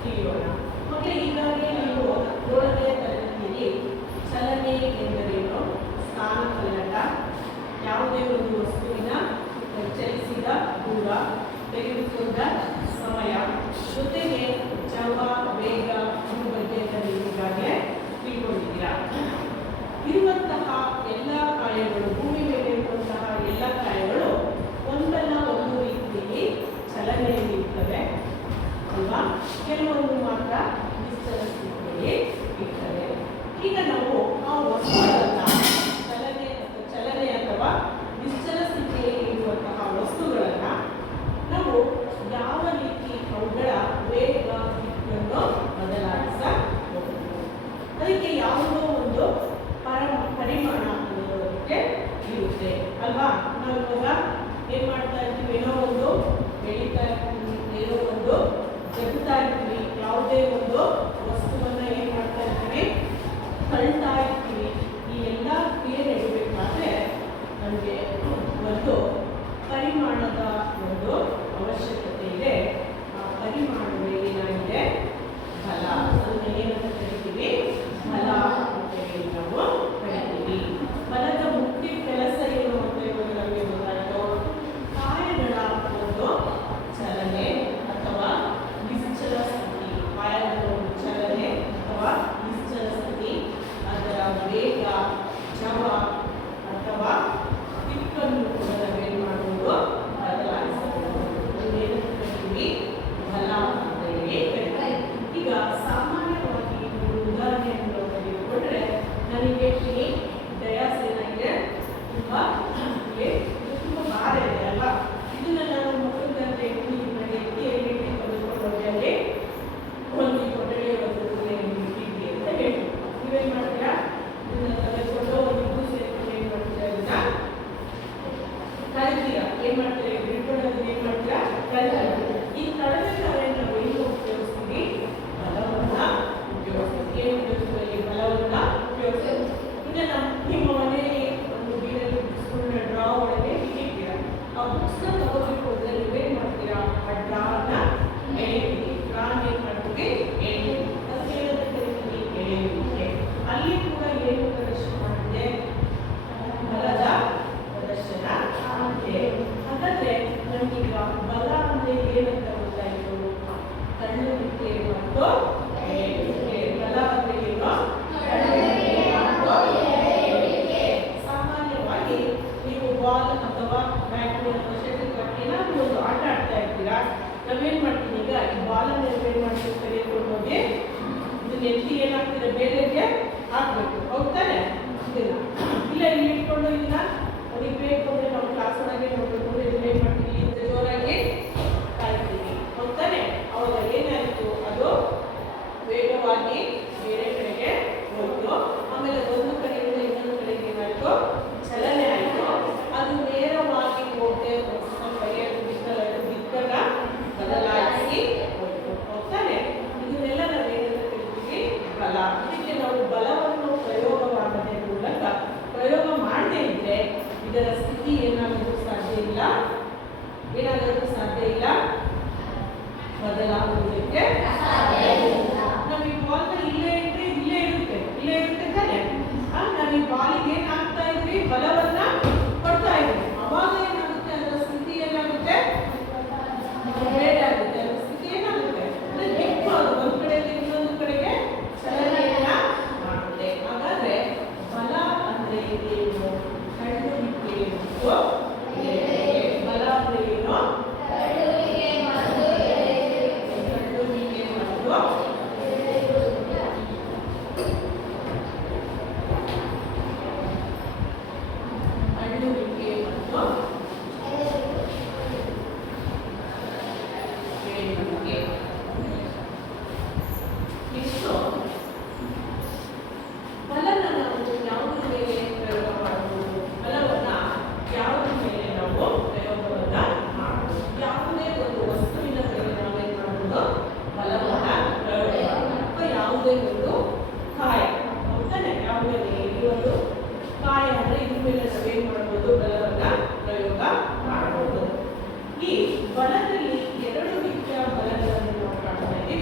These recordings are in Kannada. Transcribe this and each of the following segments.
ತಿಳಿಯೋಣ. ಮಕ್ಕಳೇ, ಈಗಾಗಲೇ ನೀವು 7ನೇ ತರಗತಿಯಲ್ಲಿ ಚಲನೆ ಎಂದರೇನು, ಸ್ಥಾನಪಲ್ಲಟ, ಯಾವುದೇ ಒಂದು ವಸ್ತುವಿನ ಚಲಿಸಿದ ದೂರ, ತೆಗೆದುಕೊಂಡ ಸಮಯ, ಜೊತೆಗೆ ಜವ, ವೇಗ ಇದ್ರ ಬಗ್ಗೆ ನೀವು ಈಗಾಗಲೇ ತಿಳ್ಕೊಂಡಿದ್ದೀರಾ. ಇರುವಂತಹ ಎಲ್ಲ ಕಾಯಗಳು, ಭೂಮಿ ಮೇಲೆ ಇರುವಂತಹ ಎಲ್ಲ ಕಾಯಗಳು ಒಂದಲ್ಲ ಒಂದು ರೀತಿಯಲ್ಲಿ ಚಲನೆಯಲ್ಲಿರ್ತವೆ ಅಲ್ವಾ? ಕೆಲವೊಂದು ಮಾತ್ರ ನಿಶ್ಚಲ ಸ್ಥಿತಿಯಲ್ಲಿ ಇರ್ತವೆ. ಈಗ ನಾವು ಆ ವಸ್ತುಗಳನ್ನ ಚಲನೆ ಅಥವಾ ನಿಶ್ಚಲ ಸ್ಥಿತಿಯಲ್ಲಿ ಇರುವಂತಹ ವಸ್ತುಗಳನ್ನ ನಾವು ಯಾವ ರೀತಿ ಅವುಗಳ ವೇಗ ದಿಕ್ಕನ್ನು ಬದಲಾಯಿಸಬಹುದು. ಅದಕ್ಕೆ ಯಾವುದೋ ಒಂದು ಪರಿಮಾಣ ಅನ್ನೋದಕ್ಕೆ ಇರುತ್ತೆ ಅಲ್ವಾ? ನಾವು ಇವಾಗ ಏನ್ ಮಾಡ್ತಾ ಇರ್ತೀವಿ, ಏನೋ ಒಂದು ಬೆಳೀತಾ ಇರ್ತೀವಿ, ಏನೋ ಒಂದು ಜಗ್ತಾ ಇರ್ತೀವಿ, ಯಾವುದೇ ಒಂದು ವಸ್ತುವನ್ನ ಏನ್ ಮಾಡ್ತಾ ಇರ್ತೀವಿ, ತಳ್ತಾ ಇರ್ತೀವಿ. ಈ ಎಲ್ಲ ಕ್ರಿಯೆ ನಡಿಬೇಕಾದ್ರೆ ನಮಗೆ ಒಂದು ಪರಿಮಾಣದ ಒಂದು ಅವಶ್ಯಕತೆ ಇದೆ. ಆ ಪರಿಮಾಣವೇ ಏನಾಗಿದೆ, ಬಲ. ಅದನ್ನ ಏನಂತ ಕರಿತೀವಿ, ಬಲ ಅಂತ ಹೇಳಿ ನಾವು ಕರಿತೀವಿ. ಬಲದ ಮುಖ್ಯ ಕೆಲಸ ಏನು ಅಂತ ಹೇಳಿ ನಮಗೆ ಗೊತ್ತಾಯಿತು. ಕಾಯಗಳ ಒಂದು ಚಲನೆ ಅಥವಾ ನಿಶ್ಚಲ ಸ್ಥಿತಿ, ಕಾಯಗಳ ಒಂದು ಚಲನೆ ಅಥವಾ ನಿಶ್ಚಲ ಸ್ಥಿತಿ, ಅದರ ವೇಗ, ಜವ ಅಥವಾ ದಿಕ್ಕನ್ನು ಕೂಡ ನಾವೇನು ಮಾಡುವುದು, ಬದಲಾಯಿಸಬಹುದು. ಏನಂತ ಕರಿತೀವಿ, ಬಲ ಅಂತ ಹೇಳಿ ಕರಿತೀವಿ. ಈಗ ಸಾಮಾನ್ಯವಾಗಿ ಒಂದು ಉದಾಹರಣೆಯನ್ನು ತೆಗೆದುಕೊಂಡ್ರೆ, ನನಗೆ ಈ ಡಯಾಸ್ ಏನಾಗಿದೆ, ತುಂಬ ಭಾರ ಇದೆ ಅಲ್ವಾ? ಇದನ್ನ ನಾನು ಮಕ್ಕಳಿಗೆ ಎತ್ತಿ ತೆಗೆದುಕೊಂಡು ಹೋಗಿ ಅಲ್ಲಿ ಒಂದು ಕೊಠಡಿಯ ಒಂದು ಇಟ್ಟಿದ್ವಿ ಅಂತ ಹೇಳ್ತೀವಿ. ನೀವೇನು ಮಾಡ್ತೀರಾ, ಇದನ್ನ ತೆಗೆದುಕೊಂಡು ಒಂದು ಕೂಸು ಎತ್ಕೊಂಡು ಏನು ಮಾಡ್ತೀರಾ, ಇದನ್ನ ಕರಿತೀರಾ. ಏನು ಮಾಡ್ತೀರಾ, ಹಿಡ್ಕೊಂಡು ಏನು ಮಾಡ್ತೀರಾ, ಕರಿತೀರಾ. ಈ ತಳಬೇಕಾದ್ರೆ ನಾವು ಏನು ಉಪಯೋಗಿಸ್ತೀವಿ, ಬಲವನ್ನ ಉಪಯೋಗಿಸ್ತೀವಿ. ಏನು ಉಪಯೋಗಿಸ್ತೀವಿ, ಬಲವನ್ನ ಉಪಯೋಗಿಸ್ತೀವಿ. ಇದನ್ನ ನಿಮ್ಮ ಮನೆಯಲ್ಲಿ ಒಂದು ಬೀರಲ್ಲಿ ಬುಕ್ಸ್ಗಳನ್ನ ಡ್ರಾ ಒಳಗೆ ಇಟ್ಟಿರ್ತೀರಾ. ಆ ಬುಕ್ಸ್ನ ತಗೋಬೇಕು ಅಂದ್ರೆ ನೀವೇನು ಮಾಡ್ತೀರಾ, ಆ ಡ್ರಾನ ಎಳೆತೀವಿ. ಡ್ರಾನ್ ಏನು ಮಾಡ್ತೀವಿ, ಎಳೆತೀವಿ. ಅದಕ್ಕೆ ಏನಂತ ಕರಿತೀವಿ, ಎಳೆಯುವಿಕೆ. ಅಲ್ಲಿ ಕೂಡ ಏನು ಪ್ರದರ್ಶನ ಮಾಡಿದೆ, ಬಲದ ಪ್ರದರ್ಶನ ಆಗಿದೆ. ಹಾಗಾದ್ರೆ ನಮಗೀಗ ಬಲ ಅಂದ್ರೆ ಏನಂತ ಗೊತ್ತಾಯಿತು, ತಳ್ಳುವಿಕೆ ಮತ್ತು ಎಳೆಯುವಿಕೆ. ಬಲ ಅಂದ್ರೆ ಏನು, ಸಾಮಾನ್ಯವಾಗಿ ನೀವು ಬಾಲ್ ಅಥವಾ ಬ್ಯಾಟ್ ಅಥವಾ ಶಟಲ್ ಕಾಕ್ ಏನಾದರೂ ಒಂದು ಆಟ ಆಡ್ತಾ ಇರ್ತೀರಾ. ನಾವೇನ್ ಮಾಡ್ತೀವಿ, ಈಗ ಈ ಬಾಲನ್ನು ಏನ್ ಮಾಡ್ತೀವಿ, ತೆಗೆದುಕೊಂಡು ಹೋಗಿ ಇದನ್ನ ಎತ್ತಿ ಏನಾಗ್ತಿದೆ, ಬೇರೆಗೆ ಹಾಕ್ಬೇಕು, ಹೋಗ್ತಾನೆ. ಇದನ್ನ ಇಲ್ಲ ಇಲ್ಲಿ ಇಟ್ಕೊಂಡು ಇದನ್ನ ಅದಕ್ಕೆ ಬೇಕು ಅಂದ್ರೆ ನಾವು ಕ್ಲಾಸ್ ಒಳಗೆ ನೋಡ್ಬೇಕು, ಇದನ್ನ ಏನ್ ಮಾಡ್ತೀವಿ, ಇಂತ ಜೋರಾಗಿ ಕಾಯ್ತೀವಿ, ಹೋಗ್ತಾನೆ. ಅವಾಗ ಏನಾಯ್ತು, ಅದು ವೇಗವಾಗಿ ಬೇರೆ ಕಡೆಗೆ ಹೋಯ್ತು. ಆಮೇಲೆ ಒಂದು ಕಡೆಯಿಂದ ಇನ್ನೊಂದು ಕಡೆಗೆ ಏನಾಯ್ತು, ಚಲನೆ ಆಯಿತು. ಅದು ನೇರವಾಗಿ ಹೋಗದೆ ದಿಕ್ಕನ್ನ ಬದಲಾಯಿಸಿ ಹೋಯ್ತು, ಹೋಗ್ತಾನೆ. ಇದನ್ನೆಲ್ಲ ನಾವೇನಂತ ಕರಿತೀವಿ, ಬಲ. ಇದಕ್ಕೆ ನಾವು ಬಲವನ್ನು ಪ್ರಯೋಗವಾಗದೆ ಮೂಲಕ ಪ್ರಯೋಗ ಮಾಡದೇ ಇದ್ರೆ ಇದರ ಸ್ಥಿತಿ ಏನಾಗೋದು ಸಾಧ್ಯ ಇಲ್ಲ, ಏನಾಗೋದು ಸಾಧ್ಯ ಇಲ್ಲ, ಬದಲಾಗುವುದಕ್ಕೆ ನಾವು ಈ ಬಾಲ್ನ ಇಲ್ಲೇ ಇಟ್ಟರೆ ಇಲ್ಲೇ ಇರುತ್ತೆ ತಾನೆ. ನಾವು ಈ ಬಾಲಿಗೆ ಏನ್ ಆಗ್ತಾ ಇದ್ವಿ, ಬಲವನ್ನ ಕೊಡ್ತಾ ಇದ್ವಿ. ಅವಾಗ ಏನಾಗುತ್ತೆ, ಅದರ ಸ್ಥಿತಿ ಏನಾಗುತ್ತೆ, ಬೇರೆ ಆಗುತ್ತೆ. ಅದರ ಸ್ಥಿತಿ ಏನಾಗುತ್ತೆ ಅಂದ್ರೆ ದಿಕ್ಕು, ಅದು ಒಂದು ಕಡೆಯಿಂದ ಇನ್ನೊಂದು ಕಡೆಗೆ ಚಲನೆಯನ್ನ ಮಾಡುತ್ತೆ. ಹಾಗಾದ್ರೆ ಬಲ ಅಂದ್ರೆ ಏನು, ತಳ್ಳುವಿಕೆ ಮತ್ತು ಬಲ ಅಂದ್ರೆ ಏನು, ತಳ್ಳುವಿಕೆ ಮತ್ತು ಬಲದಲ್ಲಿ ಎರಡು ರೀತಿಯ ಬಲಗಳನ್ನು ನಾವು ಕಾಣ್ತಾ ಇದ್ದೀವಿ.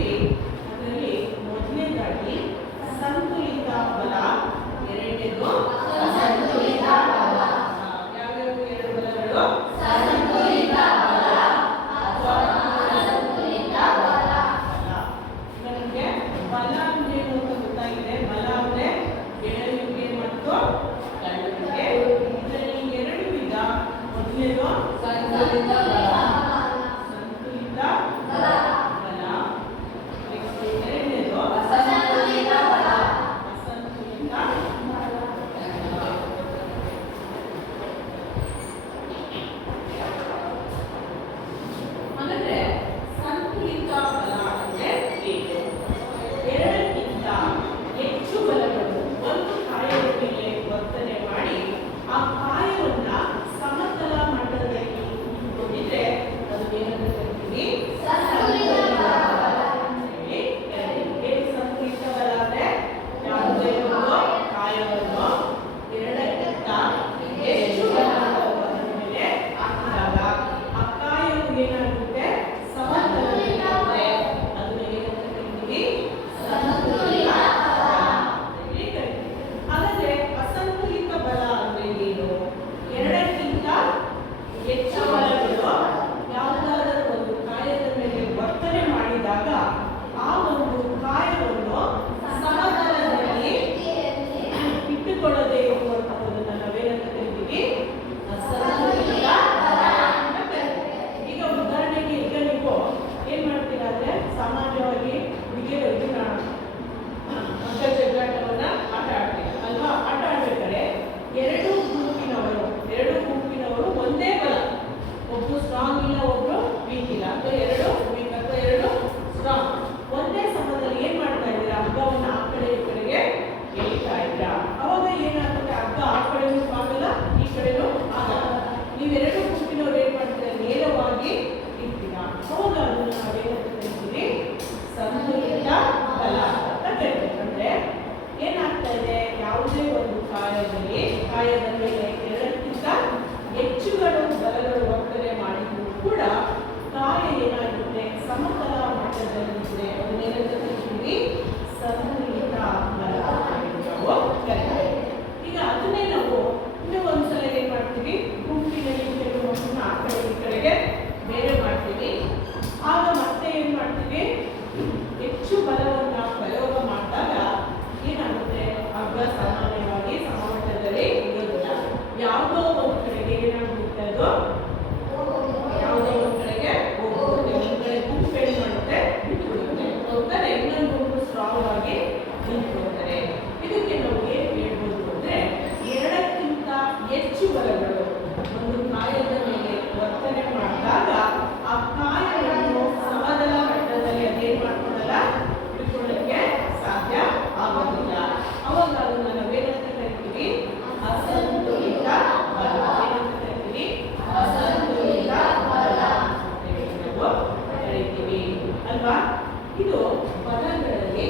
ಇದು ಬಲಗಳಲ್ಲಿ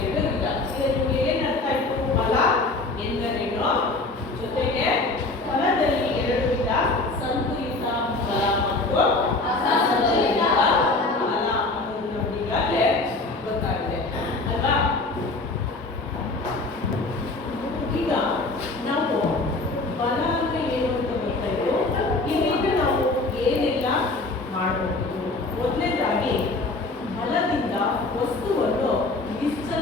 ಎರಡು ವಿಧ. ನಿಮಗೆ ಏನು ಅರ್ಥ ಆಯ್ತು? ಬಲ ಎಂದರೇನು, ಜೊತೆಗೆ ಬಲದಲ್ಲಿ ಎರಡು ವಿಧ, ಸಂತುಲಿತ ಬಲ ಮತ್ತು ಅಸಂತುಲಿತ ಬಲ ಅನ್ನೋದು ನಮ್ಗೆ ಈಗಾಗಲೇ ಗೊತ್ತಾಗಿದೆ ಅಲ್ವಾ? ಈಗ ನಾವು ಬಲ ಅಂದ್ರೆ ಏನು ಅಂತ ಬರ್ತಾ ಇದ್ರು. ಇದರಿಂದ ನಾವು ಏನೆಲ್ಲ ಮಾಡಬಹುದು? ಮೊದಲನೇದಾಗಿ ಬಲದಿಂದ ವಸ್ತುವನ್ನು ನಿಶ್ಚಲ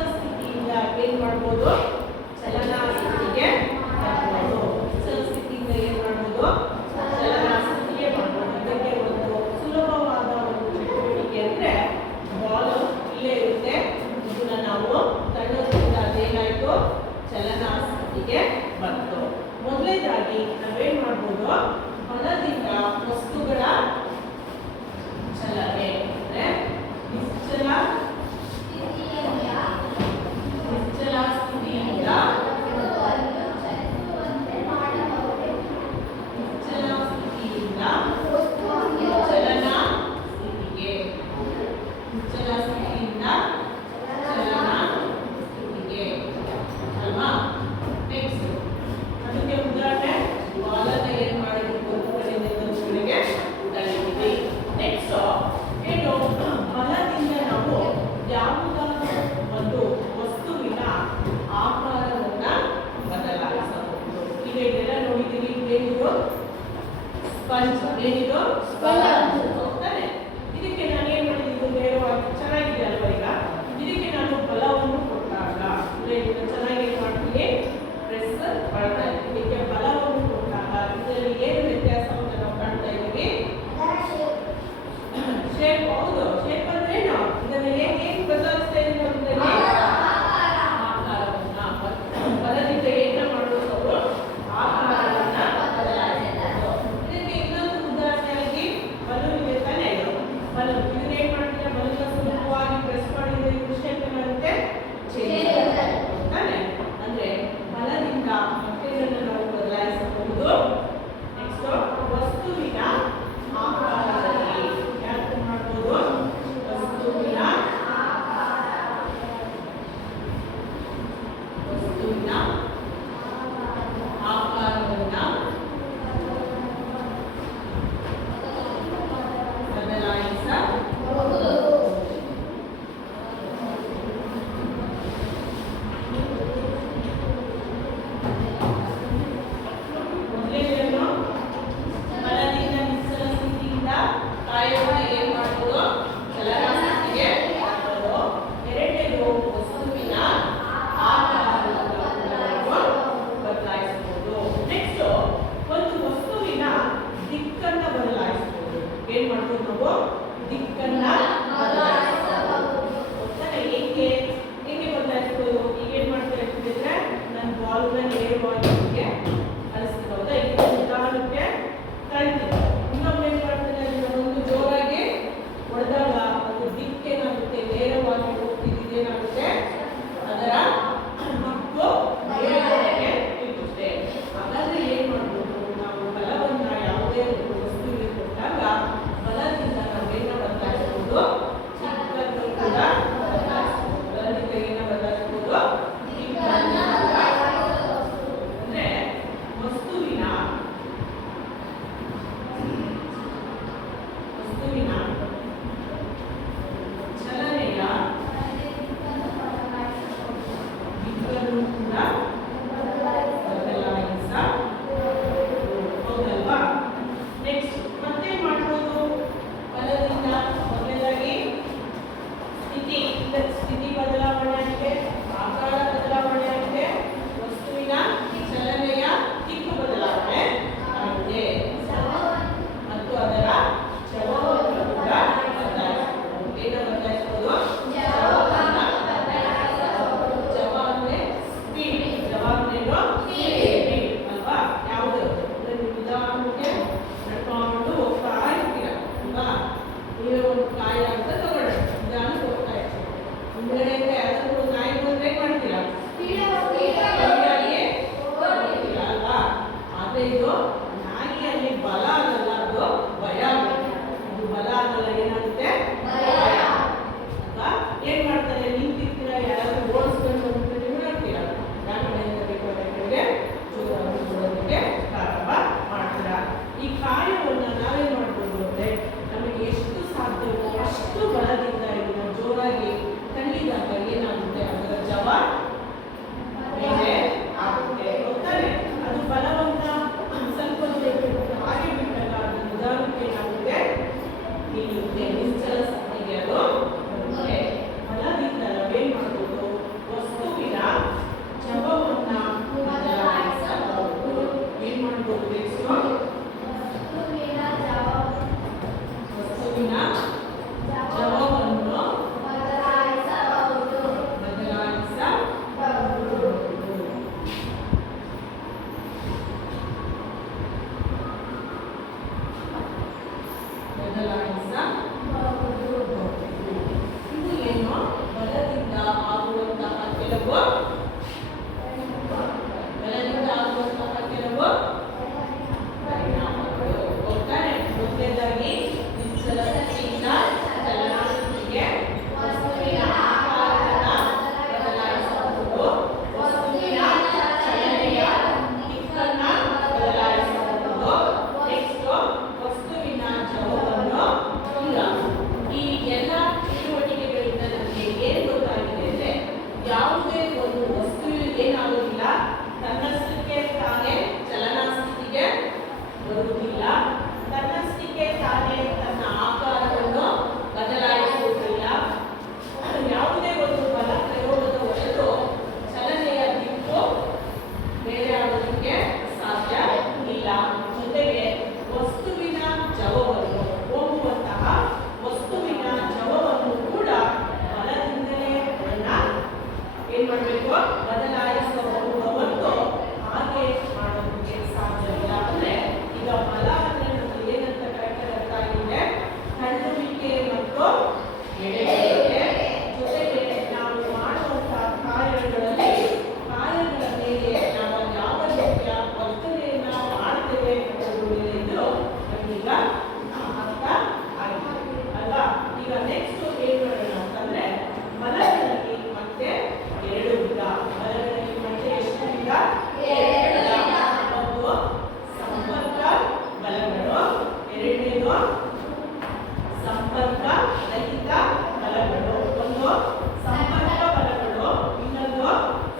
ಸಂಪರ್ಕ ಬಲಗಳು, ಇನ್ನೊಂದು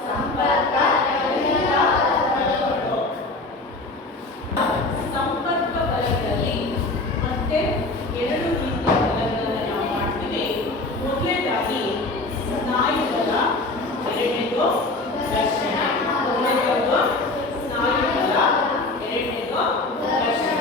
ಸಂಪರ್ಕ ರಹಿತ ಬಲಗಳು. ಸಂಪರ್ಕ ಬಲಗಳಲ್ಲಿ ಮತ್ತೆ ಎರಡು ರೀತಿಯ ಬಲಗಳನ್ನು ನಾವು ಮಾಡ್ತೀವಿ. ಮೊದಲನೇದಾಗಿ ಸ್ನಾಯು ಬಲ, ಎರಡನೇದು ಘರ್ಷಣೆ. ಮೊದಲನೇದು ಸ್ನಾಯು ಬಲ, ಎರಡನೇದು ಘರ್ಷಣೆ.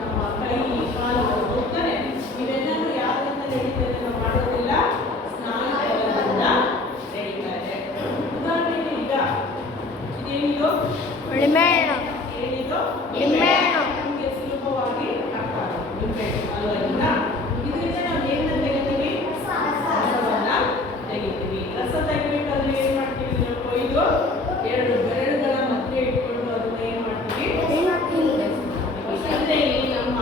ನಮ್ಮ ಕೈ ಕಾಲು ಹೋಗ್ತಾರೆ, ಇವೆಲ್ಲನೂ ಯಾರಿಂದ ನಡೀತದೆ? ನಾವು ಮಾಡೋದಿಲ್ಲ, ಸ್ನಾಯು ಬಲದಿಂದ ನಡೀತಾರೆ. ಉದಾಹರಣೆಗೆ ಈಗ ಇದೇನಿದು? ಏನಿದು? ನಮಗೆ ಸುಲಭವಾಗಿ ಅರ್ಥ ಆಗುತ್ತೆ. ನಿಂಬೆಹಣ್ಣು ಅಲ್ವಾ? ಇದರಿಂದ ನಾವು ಏನನ್ನ ತೆಗಿತೀವಿ? ರಸವನ್ನ ತೆಗಿತೀವಿ. ರಸ ತೆಗಿಬೇಕಾದ್ರೆ ಏನ್ ಮಾಡ್ತೀವಿ? ನಾವು ಕೊಯ್ದು ಎರಡು ಬೆರಳುಗಳ ಮಧ್ಯೆ ಇಟ್ಕೊಂಡು ಅದನ್ನ ಏನ್ ಮಾಡ್ತೀವಿ? ಅಂದ್ರೆ ನಮ್ಮ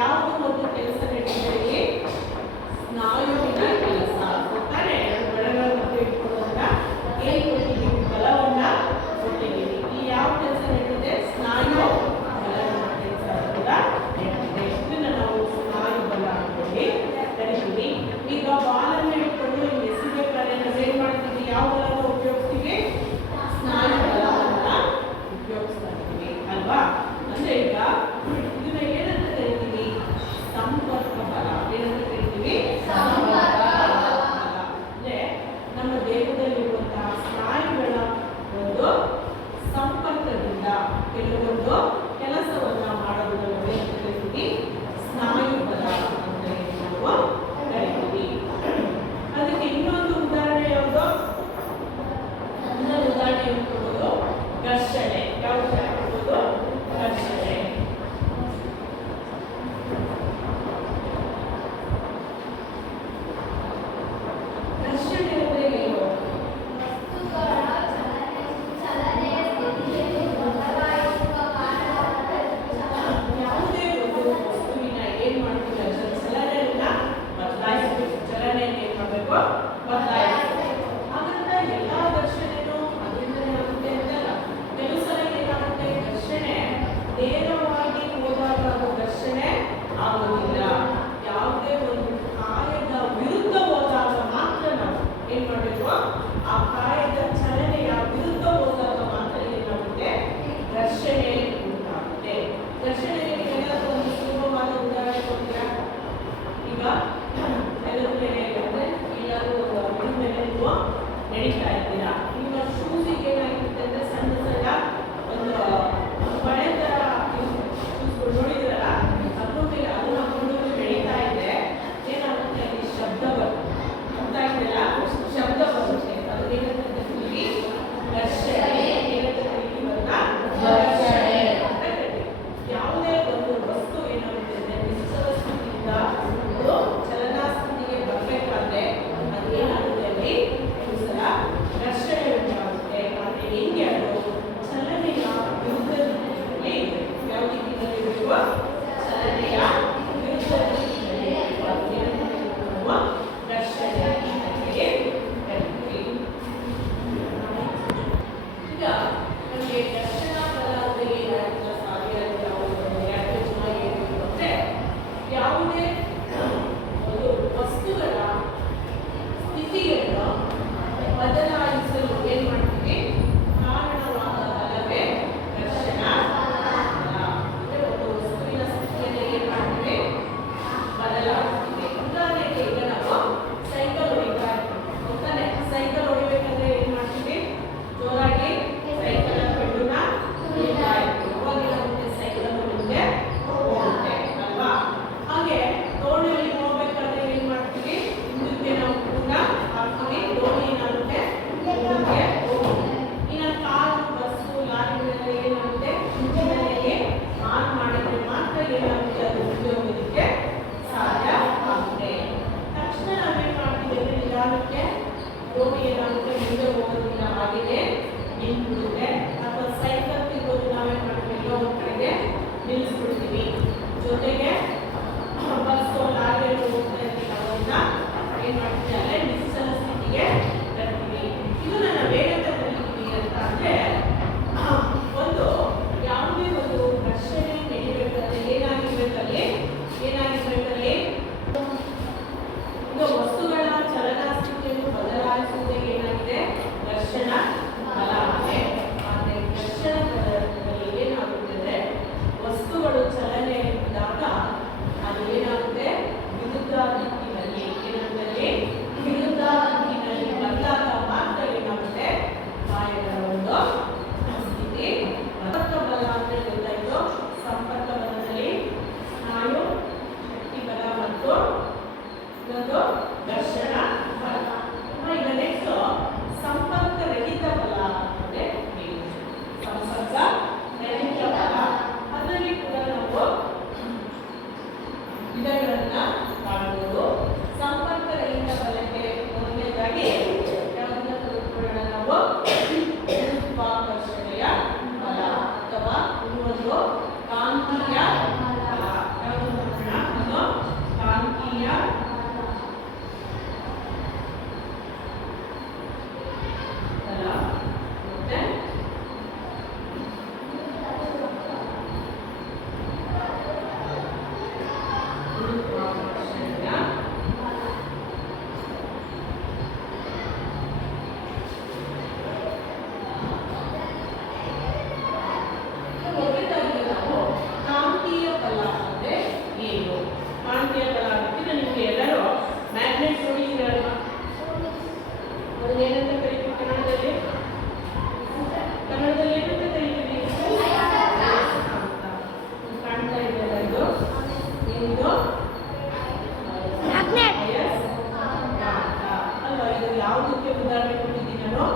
ಯಾವುದು ಒಂದು ಕೆಲಸ ನಡೀತಿದೆ, ಸ್ನಾಯುವಿನ ಕೆಲಸ ಗೊತ್ತಾನೆ. ಎರಡು ಬೆರಳುಗಳ ಮಧ್ಯೆ ಇಟ್ಕೊಳ್ಳೋದ್ರಿಂದ ಏನ್ ಕೊಟ್ಟಿದ್ದೀವಿ? ಬಲವನ್ನ ಕೊಟ್ಟಿದ್ದೀವಿ. ಈ ಯಾವ ಕೆಲಸ ನಡೀತಿದೆ? ಸ್ನಾಯು ಬಲವನ್ನ ಕೆಲಸ ನಡೀತಿದೆ. ಇದನ್ನ ನಾವು ಸ್ನಾಯು ಬಲ ಅನ್ಕೊಂಡು ಕರಿತೀವಿ. ಈಗ ಬಾಲನ್ನ ಇಟ್ಕೊಂಡು ಎಸಿಬೇಕಾದ್ರೆ ನಾವೇನ್ ಮಾಡ್ತೀವಿ? ಯಾವ ಬಲವನ್ನು ಉಪಯೋಗಿಸ್ತೀವಿ? ಸ್ನಾಯು ಬಲವನ್ನ ಉಪಯೋಗಿಸ್ತಾ ಇದ್ದೀವಿ ಅಲ್ವಾ? ಅಂದ್ರೆ ಈಗ ಇದನ್ನ ಏನಂತ ಕರಿತೀವಿ? ಸಂಪರ್ಕ ಬಲ. ಏನಂತ ಕರಿತೀವಿ? ಸಂಪರ್ಕ ಬಲ. ಅಂದ್ರೆ ನಮ್ಮ ದೇಹದಲ್ಲಿರುವಂತಹ ಸ್ನಾಯುಗಳ ಒಂದು ಸಂಪರ್ಕದಿಂದ ಕೆಲವೊಂದು ಕೆಲಸವನ್ನ ಮಾಡೋದನ್ನ ಏನಂತ ಕರಿತೀವಿ? ಸ್ನಾಯು ಬಲ ಅಂತ ನಾವು ಕರಿತೀವಿ. ಅದಕ್ಕೆ ಇನ್ನೊಂದು ಉದಾಹರಣೆ ಯಾವುದು? ಇನ್ನೊಂದು ಉದಾಹರಣೆ ಹೇಳ್ಕೊಬೋದು ಘರ್ಷಣೆ. ಯಾವ ಹೇಳ್ಕೊಬೋದು? ಘರ್ಷಣೆ. ಘರ್ಷಣೆ ಅಂದ್ರೆ ಏನು? ಯಾವುದೇ ಒಂದು ವಸ್ತುವಿನ ಏನ್ ಮಾಡ್ತೀವಿ? ಅದರ ಚಲನೆಯನ್ನ ಬದಲಾಯಿಸಬೇಕು. ಚಲನೆಯನ್ನು ಏನ್ ಮಾಡಬೇಕು? ಬದಲಾಯಿಸಬೇಕು. ಹಾಗಂತ ಎಲ್ಲಾ ಘರ್ಷಣೆನೂ ಅದರಿಂದನೇ ಆಗುತ್ತೆ ಅಂತಲ್ಲ. ಕೆಲವು ಸಲ ಏನಾಗುತ್ತೆ? ಘರ್ಷಣೆ ನೇರವಾಗಿ ಹೋದಾಗ ಅದು ಘರ್ಷಣೆ ಆಗೋದಿಲ್ಲ. ಯಾವುದೇ ಒಂದು ಕಾಯದ ವಿರುದ್ಧ ಹೋದಾಗ ಮಾತ್ರ ನಾವು ಏನ್ ಮಾಡಬೇಕು? ಆ ಕಾಯದ ಚಲನೆಯ ವಿರುದ್ಧ ಹೋದಾಗ ಮಾತ್ರ ಏನಾಗುತ್ತೆ? ಘರ್ಷಣೆ ಉಂಟಾಗುತ್ತೆ. ಘರ್ಷಣೆಗೆ ಏನಾದರೂ ಒಂದು ಸುಲಭವಾದ ಉದಾಹರಣೆ ಕೊಡ್ತೀರಾ? ಈಗ ಎಲ್ಲರೂ ಏನಾಗುತ್ತೆ? ಎಲ್ಲರೂ ಒಂದು ಮೇಲೆ ನೀವು ನಡೀತಾ ಇದ್ದೀರಾ. ನಿಮ್ಮ ಶೂಸಿಗೆ ಏನಾಗಿರುತ್ತೆ ಅಂದ್ರೆ ಸಣ್ಣ ಸಣ್ಣ ಒಂದು ಬಳೆ ತರ ಶೂಸ್ಗಳು ನೋಡಿದ್ರಲ್ಲ, ಅದ್ರ ಮೇಲೆ ಅದನ್ನ ಹಾಕೊಂಡು ಬೆಳೀತಾ ಇದೆ. ಏನಾಗುತ್ತೆ? ಅಲ್ಲಿ ಶಬ್ದ ಬರುತ್ತೆ. ಅರ್ಥ ಆಗಿದೆಯಲ್ಲ? ಶಬ್ದ ಬರುತ್ತೆ. ಅದು ಏನಂತ ಕರಿತೀವಿ? ಘರ್ಷಣೆ. ಏನಂತ ಕರಿತೀವಿ? ಘರ್ಷಣೆ ಅಂತ ಕರಿತೀವಿ. ಯಾವುದೇ ಒಂದು ವಸ್ತು ಏನಾಗುತ್ತೆ ಅಂದ್ರೆ ನಿಶ್ಚಲ ಸ್ಥಿತಿಯಿಂದ ಒಂದು ಚಲನಾ ಸ್ಥಿತಿಗೆ ಬರಬೇಕಾದ್ರೆ ಅದು ಏನಾಗುತ್ತೆ? ಅಲ್ಲಿ ಒಂದು ಸಲ ಘರ್ಷಣೆ ಉಂಟಾಗುತ್ತೆ. ಆದ್ರೆ ಹೆಂಗೆ? ಅದು ಚಲನೆಯ ವಿರುದ್ಧ ದಿಕ್ಕಿನಲ್ಲಿ ಯಾವ ದಿಕ್ಕಿನಲ್ಲಿ ಇರುವ ಚಲನೆಯ ವಿರುದ್ಧ ದಿಕ್ಕಿನಲ್ಲಿ ಇರುವ ಘರ್ಷಣೆ ಅಂತ ಕರಿತೀವಿ. ಈಗ ನಮಗೆ ಘರ್ಷಣಾ ಬಲ ಅಂದ್ರೆ ಏನಾಗುತ್ತೆ? ಸಾಧ್ಯ ಯಾಕೆ ಚೆನ್ನಾಗಿ ಹೇಳ್ಬೇಕು ಅಂದ್ರೆ ಯಾವುದೇ ಒಂದು ವಸ್ತುಗಳ ಸ್ಥಿತಿಯನ್ನು ಬದಲಾಯಿಸಲು ಏನ್ ಮಾಡ್ತೀವಿ? ಕಾರಣವಾದ ಬಲವೇ ಘರ್ಷಣಾ ಬಲ. ಅಂದ್ರೆ ಒಂದು ವಸ್ತುವಿನ ಸ್ಥಿತಿಯನ್ನು ಏನ್ ಮಾಡ್ತೀವಿ? ಬದಲಾಯಿಸ್ತೀವಿ. ಉದಾಹರಣೆಗೆ ಈಗ ನಾವು ಸೈಕಲ್ ಹೊಡಿತಾ ಇರ್ತೀವಿ. ಗೊತ್ತಾನೆ? ಸೈಕಲ್ ಹೊಡಿಬೇಕಾದ್ರೆ ಏನ್ ಮಾಡ್ತೀವಿ? ಜೋರಾಗಿ ಸೈಕಲ್ ಪೆಡಲ್ನ ಹಿಡಿತಾ ಇರ್ತೀವಿ. ಅವಾಗ ಏನಾಗುತ್ತೆ? ಸೈಕಲ್ ಮುಂದೆ ಹೋಗುತ್ತೆ ಅಲ್ವಾ? ಇನ್ನೊಂದು ಘರ್ಷಣ ಬಲ. ಈಗ ನೆಕ್ಸ್ಟ್ ಸಂಪರ್ಕ ರಹಿತ ಬಲ ಅಂದ್ರೆ ಏನು? ಸಂಪರ್ಕ ರಹಿತ ಬಲ ಅದರಲ್ಲಿ ಕೂಡ ನಾವು ವಿಧಗಳನ್ನ ಕಾಣಬಹುದು. ಸಂಪರ್ಕ ರಹಿತ ಬಲಕ್ಕೆ ಮೊದಲನೇದಾಗಿ ಯಾವುದನ್ನ ತೆಗೆದುಕೊಳ್ಳೋಣ ನಾವು? ಗುರುತ್ವಾಕರ್ಷಣೆಯ ಬಲ ಅಥವಾ ಇನ್ನೊಂದು ಕಾಂತೀಯ ಬಲ. ಯಾವುದು ನೋಡೋಣ? ಅದು ಕಾಂತೀಯ ಬಲ ಮತ್ತೆ ಗುರುತ್ವಾಕರ್ಷಣೆಯ ಮೊದಲನೇದಾಗಿ ನಾವು ಕಾಂತೀಯ ಬಲ ಅಂದ್ರೆ ಏನು? ಕಾಂತೀಯ ಬಲ ಅಂದ್ರೆ ನಿಮಗೆ ಎಲ್ಲರೂ ಮ್ಯಾಗ್ನೆಟ್ ನೋಡಿದ್ದೀರಲ್ವಾ? ಅದನ್ನ ಏನಂತ ಕರೀತೀವಿ ಕನ್ನಡದಲ್ಲಿ? ಕನ್ನಡದಲ್ಲಿ ಏನಂತ ಕರೀತೀವಿ? ಅಯಸ್ಕಾಂತ. ಕಾಣ್ತಾ ಇದೆಯಲ್ಲ ಇದು? ಏನಿದು? ಅಯಸ್ಕಾಂತ ಅಲ್ವಾ? ಇದು ಯಾವುದಕ್ಕೆ ಉದಾಹರಣೆ ಕೊಟ್ಟಿದ್ದೀನಿ ನಾನು?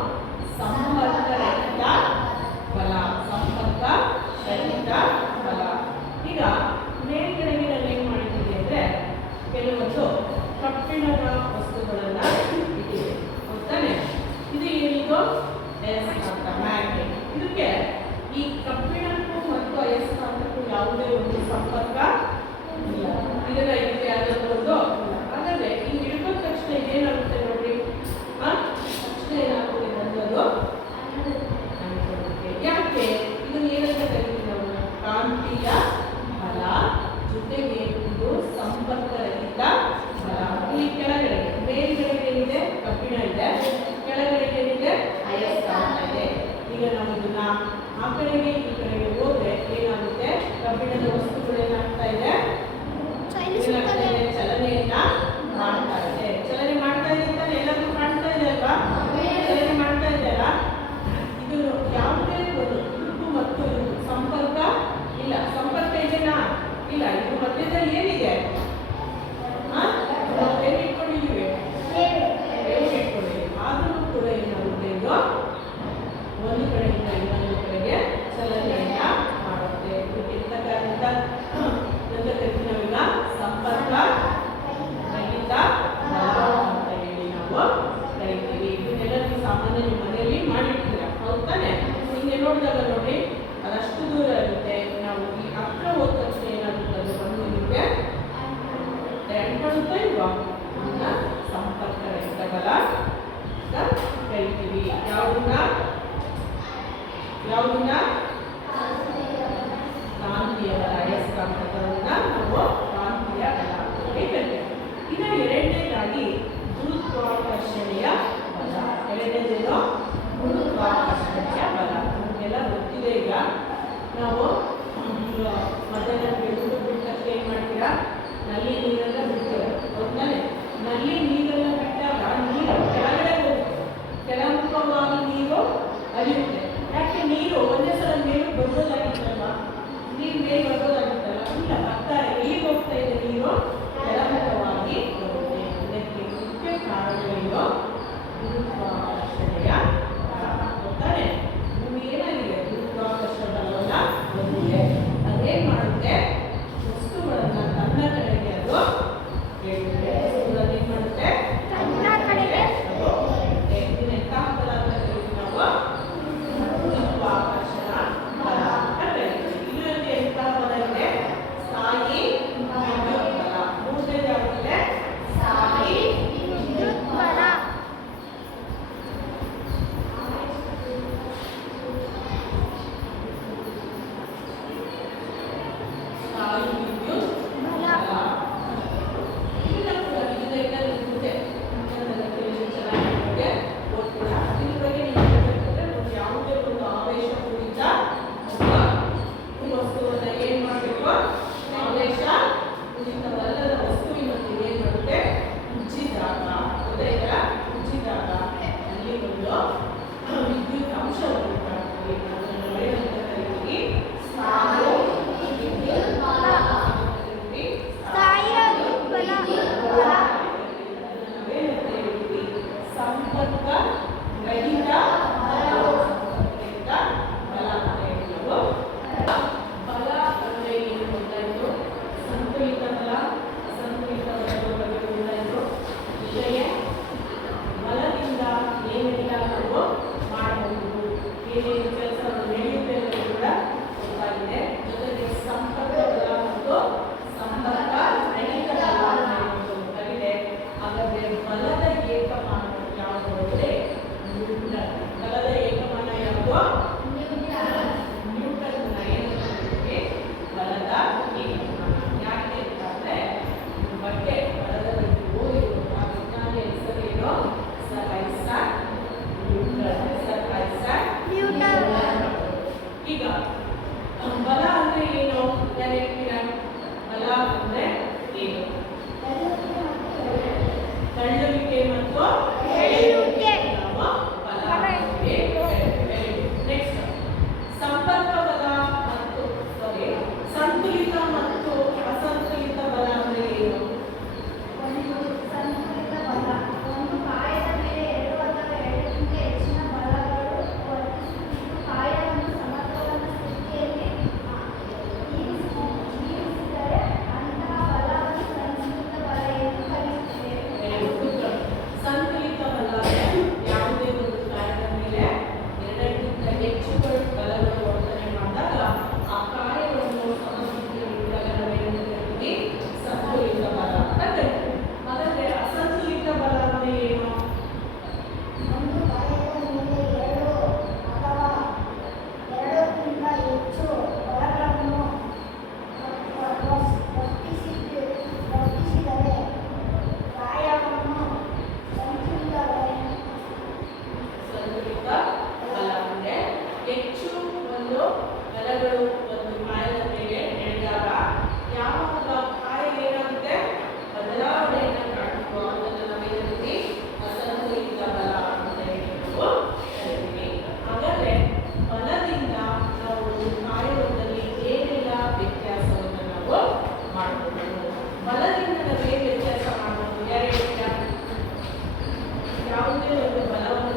ಸಂಪರ್ಕ ರಹಿತ ಬಲ. ಸಂಪರ್ಕ ರಹಿತ ಬಲ. ಈಗ ಮೇಲ್ಗಡೆಗೆ ನಾನು ಏನು ಮಾಡಿದ್ದೀನಿ ಅಂದ್ರೆ ಕೆಲವೊಂದು ಕಬ್ಬಿಣದ ವಸ್ತುಗಳನ್ನ ಇಟ್ಟಿದೆ ಗೊತ್ತಾನೆ? ಇದು ಏನಿದು? ಅಯಸ್ಕಾಂತ, ಮ್ಯಾಗ್ನೆಟ್. ಇದಕ್ಕೆ ಈ ಕಬ್ಬಿಣಕ್ಕೂ ಮತ್ತು ಅಯಸ್ಕಾಂತಕ್ಕೂ ಯಾವುದೇ ಒಂದು ಸಂಪರ್ಕ ಇಲ್ಲ. ಇದರ ಇದಕ್ಕೆ ಯಾವುದಾದ್ರು ಒಂದು ಇಲ್ಲ. ಹಾಗಾದ್ರೆ ಈ ಹಿಡಿದ ತಕ್ಷಣ ಇದೇನಾಗುತ್ತೆ ನೋಡ್ರಿ? ತಕ್ಷಣ ಏನಾಗುತ್ತೆ ಅನ್ನೋದು ಯಾಕೆ? ಇದನ್ನ ಏನಂತ ಕರಿತೀವಿ ನಾವು? ಕಾಂತೀಯ ಬಲ ಜೊತೆಗೆ ಇದು ಸಂಪರ್ಕ ರಹಿತ ಬಲ. ಈ ಕೆಳಗಡೆ ಮೇಲ್ಗಡೆ ಏನಿದೆ? ಕಬ್ಬಿಣ ಇದೆ. ಕೆಳಗಡೆ ಏನಿದೆ? ಅಯಸ್ಕಾಂತ ಇದೆ. ಈಗ ನಾವು ಇದನ್ನ ಆ ಕಡೆಗೆ ಈ ಕಡೆಗೆ ಹೋದ್ರೆ ಏನಾಗುತ್ತೆ? ಕಬ್ಬಿಣದ ವಸ್ತುಗಳು ಏನಾಗ್ತಾ ಇದೆ? ಚಲನೆಯನ್ನ ಮಾಡ್ತಾ ಇದೆ. ಚಲನೆ ಮಾಡ್ತಾ ಇದೆ ಅಂತ ಎಲ್ಲರಿಗೂ ಕಾಣ್ತಾ ಇದೆ ಅಲ್ವಾ? ಚಲನೆ ಮಾಡ್ತಾ ಇದೆಯಲ್ಲ? ಇದು ಯಾವುದೇ ಒಂದು ಇದಕ್ಕೂ ಮತ್ತು ಇದಕ್ಕೂ ಸಂಪರ್ಕ ಇಲ್ಲ. ಸಂಪರ್ಕ ಇದೆನಾ? ಇಲ್ಲ. ಇದು ಮಧ್ಯದಲ್ಲಿ ಏನಿದೆ? ಏನು ಇಟ್ಕೊಂಡಿದ್ದೀವಿ? ಏನು ಇಟ್ಕೊಂಡಿದ್ದೀವಿ? ಆದರೂ ಕೂಡ ಏನಾಗುತ್ತೆ? ಇದು ಒಂದು ಕಡೆಯಿಂದ ಇನ್ನೊಂದು ಕಡೆಗೆ ಚಲನೆಯನ್ನ ಮಾಡುತ್ತೆ. ಇದಕ್ಕಿರ್ತಕ್ಕಂಥ ನಾವೀಗ ಸಂಪರ್ಕ ರಹಿತ ಬಲ ಅಂತ ಹೇಳಿ ನಾವು ಕರಿತೀವಿ. ಇದನ್ನೆಲ್ಲರಿಗೂ ಸಾಮಾನ್ಯ ನಿಮ್ಮ ಮನೆಯಲ್ಲಿ ಮಾಡಿರ್ತೀರ, ಹೌದಾನೆ? ಹಿಂಗೆ ನೋಡಿದಾಗ ನೋಡಿ ಅದಷ್ಟು ದೂರ ಇರುತ್ತೆ. ನಾವು ಈ ಹತ್ರ ಹೋದ ತಕ್ಷಣ ಏನಾಗುತ್ತೆ? ಅದು ಬಂದು ನಿಮಗೆ ಅಂಟ್ಕೊಳ್ಳುತ್ತಾ ಇಲ್ವಾ? ಅದನ್ನ ಸಂಪರ್ಕ ರಹಿತ ಬಲ ಅಂತ ಕರಿತೀವಿ. ಯಾವುದನ್ನ ಕಾಂತೀಯ ಬಲ. ಅಯಸ್ಕಾಂತಗಳನ್ನ ನಾವು ಕಾಂತೀಯ ಬಲ ಅಂತ ಕರಿತೀವಿ. ಇನ್ನು ಎರಡನೇದಾಗಿ ಗುರುತ್ವಾಕರ್ಷಣೆಯ ಬಲ. ಎರಡನೇದೇನು? ಗುರುತ್ವಾಕರ್ಷಣೆಯ ಬಲ. ನಮಗೆಲ್ಲ ಗೊತ್ತಿದೆ. ಈಗ ನಾವು ಮಧ್ಯಾಹ್ನ ಬೆಳೆದು ಬಿಟ್ಟ ತಕ್ಷಣ ಏನು ಮಾಡ್ತೀರಾ? ನಲ್ಲಿ ನೀರೆಲ್ಲ ಬಿಡ್ತೀರ, ಹೌದಾನೆ? ನಲ್ಲಿ ನೀರೆಲ್ಲ ಬಿಟ್ಟಾಗ ನೀರು ಕೆಳಗಡೆ ಹೋಗುತ್ತೆ. ಕೆಳಮುಖವಾಗಿ ನೀರು ಹರಿಯುತ್ತೆ. ಯಾಕೆ? ನೀರು ಒಂದೇ ಸಲ ಮೇಲೆ ಬರೋದಾಗಿತ್ತಲ್ವಾ? ನೀರು ಮೇಲೆ ಬರೋದಾಗಿತ್ತಲ್ಲ? ಇಲ್ಲ, ಬರ್ತಾ ಎಲ್ಲಿಗೆ ಹೋಗ್ತಾ ಇದೆ? ನೀರು ಕೆಳಮುಖವಾಗಿ ಬರುತ್ತೆ. ಇದಕ್ಕೆ ಮುಖ್ಯ ಕಾರಣವೇನು? ಗುರುತ್ವಾಕರ್ಷಣೆಯ ಬಲ. ಗೊತ್ತಾನೆ? ಭೂಮಿ ಏನಾಗಿದೆ? ಗುರುತ್ವಾಕರ್ಷಣ ಬಲವನ್ನ ಹೊಂದಿದೆ. ಅದೇನ್ ಮಾಡುತ್ತೆ? ವಸ್ತುಗಳನ್ನ ತನ್ನ ಕಡೆಗೆ ಅದು ಎಳೆಯುತ್ತೆ. ವಸ್ತುಗಳನ್ನ ಏನ್ ಮಾಡುತ್ತೆ? ತನ್ನ ಕಡೆಗೆ ಅದು ಎಳೆಯುತ್ತೆ. ಇದನ್ನ ಎಂತ ಬಲ ಅಂತ ಕರಿತೀವಿ ನಾವು? ಗುರುತ್ವಾಕರ್ಷಣ ಬಲ ಅಂತ ಕರಿತೀವಿ. ಇನ್ನೊಂದು ಎಂತ ಬಲ ಇದೆ? ಬಲದಿಂದ ನಾವು ಏನು ವ್ಯತ್ಯಾಸ ಮಾಡ್ಬೋದು? ಯಾರು ಹೇಳ್ತೀರಾ? ಯಾವುದೇ ಒಂದು ಬಲವನ್ನು